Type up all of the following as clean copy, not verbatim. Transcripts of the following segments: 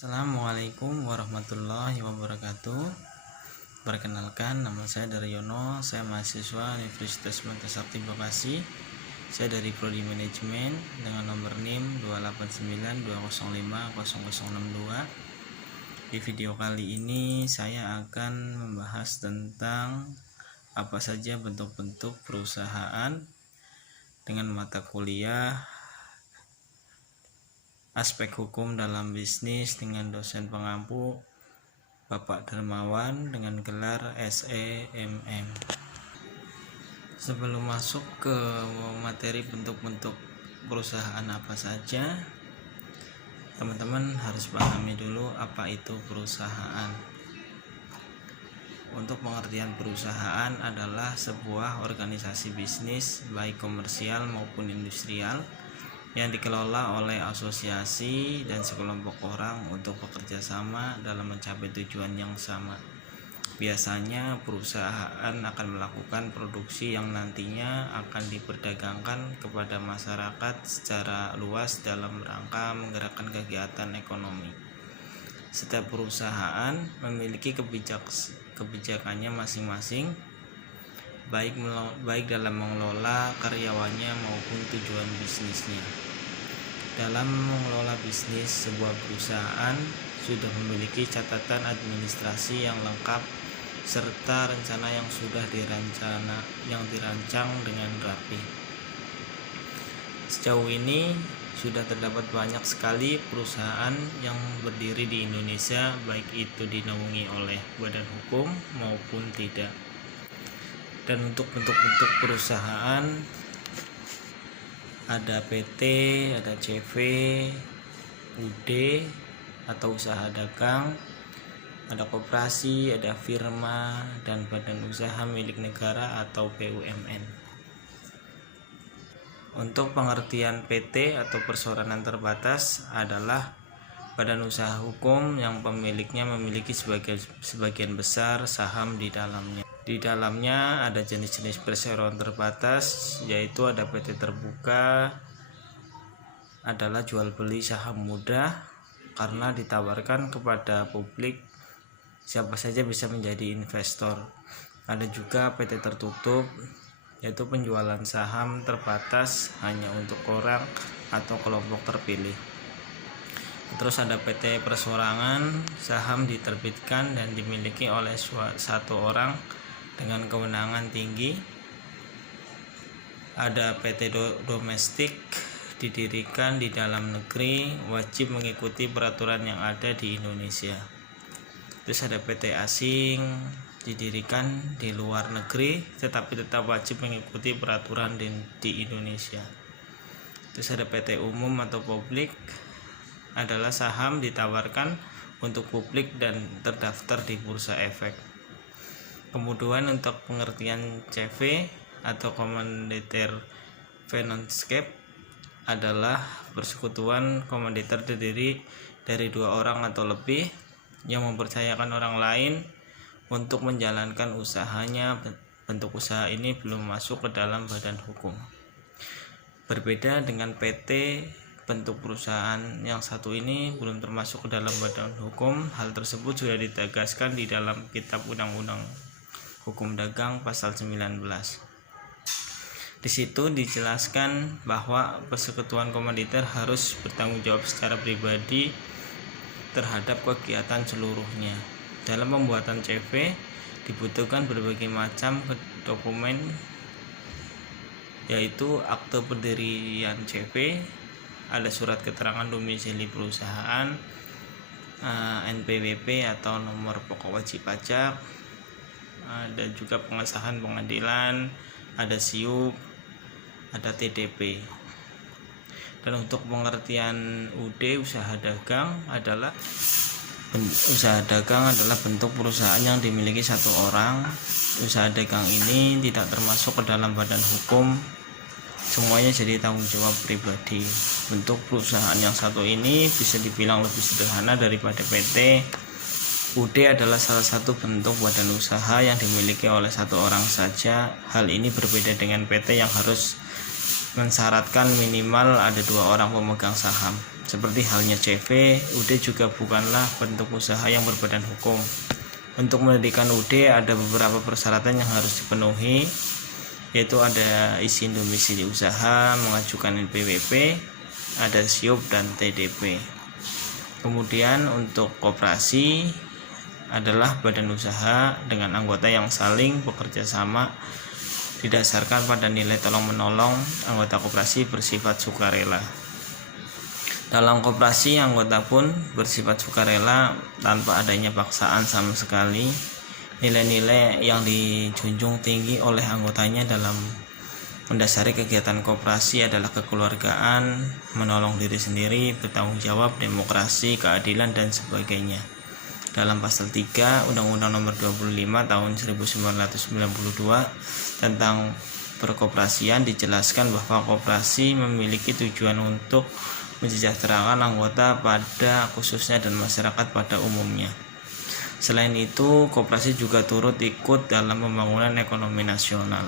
Assalamualaikum warahmatullahi wabarakatuh. Perkenalkan, nama saya Daryono. Saya mahasiswa Universitas Mantasakti Bekasi. Saya dari Prodi Manajemen dengan nomor NIM 28920500062. Di video kali ini saya akan membahas tentang apa saja bentuk-bentuk perusahaan dengan mata kuliah aspek hukum dalam bisnis dengan dosen pengampu Bapak Darmawan dengan gelar SEMM. Sebelum masuk ke materi bentuk-bentuk perusahaan apa saja, teman-teman harus pahami dulu apa itu perusahaan. Untuk pengertian perusahaan adalah sebuah organisasi bisnis baik komersial maupun industrial yang dikelola oleh asosiasi dan sekelompok orang untuk bekerja sama dalam mencapai tujuan yang sama. Biasanya perusahaan akan melakukan produksi yang nantinya akan diperdagangkan kepada masyarakat secara luas dalam rangka menggerakkan kegiatan ekonomi. Setiap perusahaan memiliki kebijakannya masing-masing, baik dalam mengelola karyawannya maupun tujuan bisnisnya. Dalam mengelola bisnis, sebuah perusahaan sudah memiliki catatan administrasi yang lengkap serta rencana yang sudah dirancang dengan rapi. Sejauh ini sudah terdapat banyak sekali perusahaan yang berdiri di Indonesia, baik itu dinaungi oleh badan hukum maupun tidak. Dan untuk bentuk-bentuk perusahaan ada PT, ada CV, UD atau usaha dagang, ada koperasi, ada firma, dan badan usaha milik negara atau BUMN. Untuk pengertian PT atau perseroan terbatas adalah badan usaha hukum yang pemiliknya memiliki sebagian besar saham di dalamnya. Di dalamnya ada jenis-jenis perseroan terbatas, yaitu ada PT terbuka, adalah jual beli saham mudah karena ditawarkan kepada publik, siapa saja bisa menjadi investor. Ada juga PT tertutup, yaitu penjualan saham terbatas hanya untuk orang atau kelompok terpilih. Terus ada PT perseorangan, saham diterbitkan dan dimiliki oleh satu orang dengan kewenangan tinggi. Ada PT domestik, didirikan di dalam negeri, wajib mengikuti peraturan yang ada di Indonesia. Terus ada PT asing, didirikan di luar negeri tetapi tetap wajib mengikuti peraturan di Indonesia. Terus ada PT umum atau publik, adalah saham ditawarkan untuk publik dan terdaftar di bursa efek. Kemudian untuk pengertian CV atau komanditer finanscape adalah persekutuan komanditer terdiri dari 2 orang atau lebih yang mempercayakan orang lain untuk menjalankan usahanya. Bentuk usaha ini belum masuk ke dalam badan hukum. Berbeda dengan PT, bentuk perusahaan yang satu ini belum termasuk ke dalam badan hukum. Hal tersebut sudah ditegaskan di dalam Kitab Undang-Undang Hukum Dagang pasal 19. Di situ dijelaskan bahwa persekutuan komanditer harus bertanggung jawab secara pribadi terhadap kegiatan seluruhnya. Dalam pembuatan CV dibutuhkan berbagai macam dokumen, yaitu akte pendirian CV, ada surat keterangan domisili perusahaan, NPWP atau nomor pokok wajib pajak, ada juga pengesahan pengadilan, ada SIUP, ada TDP. Dan untuk pengertian UD, usaha dagang adalah bentuk perusahaan yang dimiliki satu orang. Usaha dagang ini tidak termasuk ke dalam badan hukum, semuanya jadi tanggung jawab pribadi. Bentuk perusahaan yang satu ini bisa dibilang lebih sederhana daripada PT. UD adalah salah satu bentuk badan usaha yang dimiliki oleh satu orang saja. Hal ini berbeda dengan PT yang harus mensyaratkan minimal ada 2 orang pemegang saham. Seperti halnya CV, UD juga bukanlah bentuk usaha yang berbadan hukum. Untuk mendirikan UD ada beberapa persyaratan yang harus dipenuhi, yaitu ada izin domisili usaha, mengajukan NPWP, ada SIUP dan TDP. Kemudian untuk koperasi adalah badan usaha dengan anggota yang saling bekerja sama didasarkan pada nilai tolong-menolong. Anggota koperasi bersifat sukarela. Dalam koperasi, anggota pun bersifat sukarela tanpa adanya paksaan sama sekali. Nilai-nilai yang dijunjung tinggi oleh anggotanya dalam mendasari kegiatan koperasi adalah kekeluargaan, menolong diri sendiri, bertanggung jawab, demokrasi, keadilan, dan sebagainya. Dalam pasal 3 Undang-Undang Nomor 25 Tahun 1992 tentang perkoperasian dijelaskan bahwa koperasi memiliki tujuan untuk mensejahterakan anggota pada khususnya dan masyarakat pada umumnya. Selain itu, koperasi juga turut ikut dalam pembangunan ekonomi nasional.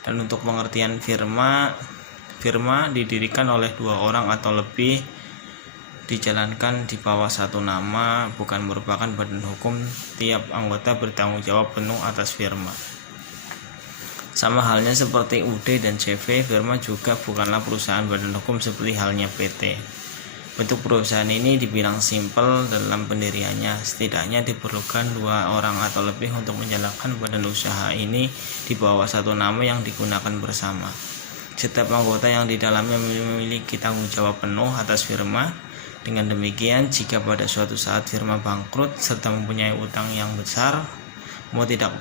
Dan untuk pengertian firma didirikan oleh 2 orang atau lebih, dijalankan di bawah satu nama, bukan merupakan badan hukum. Tiap anggota bertanggung jawab penuh atas firma. Sama halnya seperti UD dan CV, firma juga bukanlah perusahaan badan hukum seperti halnya PT. Bentuk perusahaan ini dibilang simpel dalam pendiriannya. Setidaknya diperlukan 2 orang atau lebih untuk menjalankan badan usaha ini di bawah satu nama yang digunakan bersama. Setiap anggota yang di dalamnya memiliki tanggung jawab penuh atas firma. Dengan demikian, jika pada suatu saat firma bangkrut serta mempunyai utang yang besar, mau tidak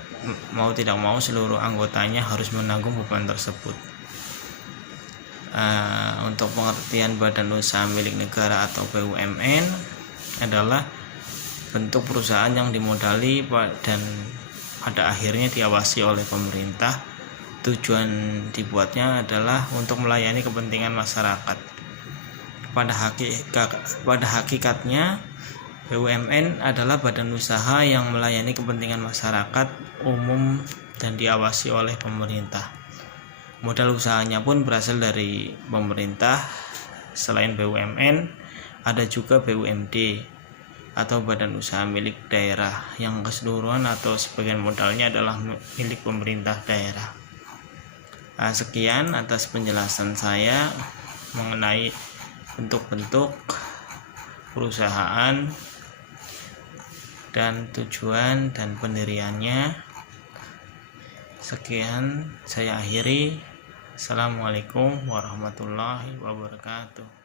mau seluruh anggotanya harus menanggung beban tersebut. Untuk pengertian badan usaha milik negara atau BUMN adalah bentuk perusahaan yang dimodali dan pada akhirnya diawasi oleh pemerintah. Tujuan dibuatnya adalah untuk melayani kepentingan masyarakat. Pada hakikatnya, BUMN adalah badan usaha yang melayani kepentingan masyarakat umum dan diawasi oleh pemerintah. Modal usahanya pun berasal dari pemerintah. Selain BUMN, ada juga BUMD atau badan usaha milik daerah yang keseluruhan atau sebagian modalnya adalah milik pemerintah daerah. Sekian atas penjelasan saya mengenai bentuk-bentuk perusahaan dan tujuan dan pendiriannya. Sekian saya akhiri. Assalamualaikum warahmatullahi wabarakatuh.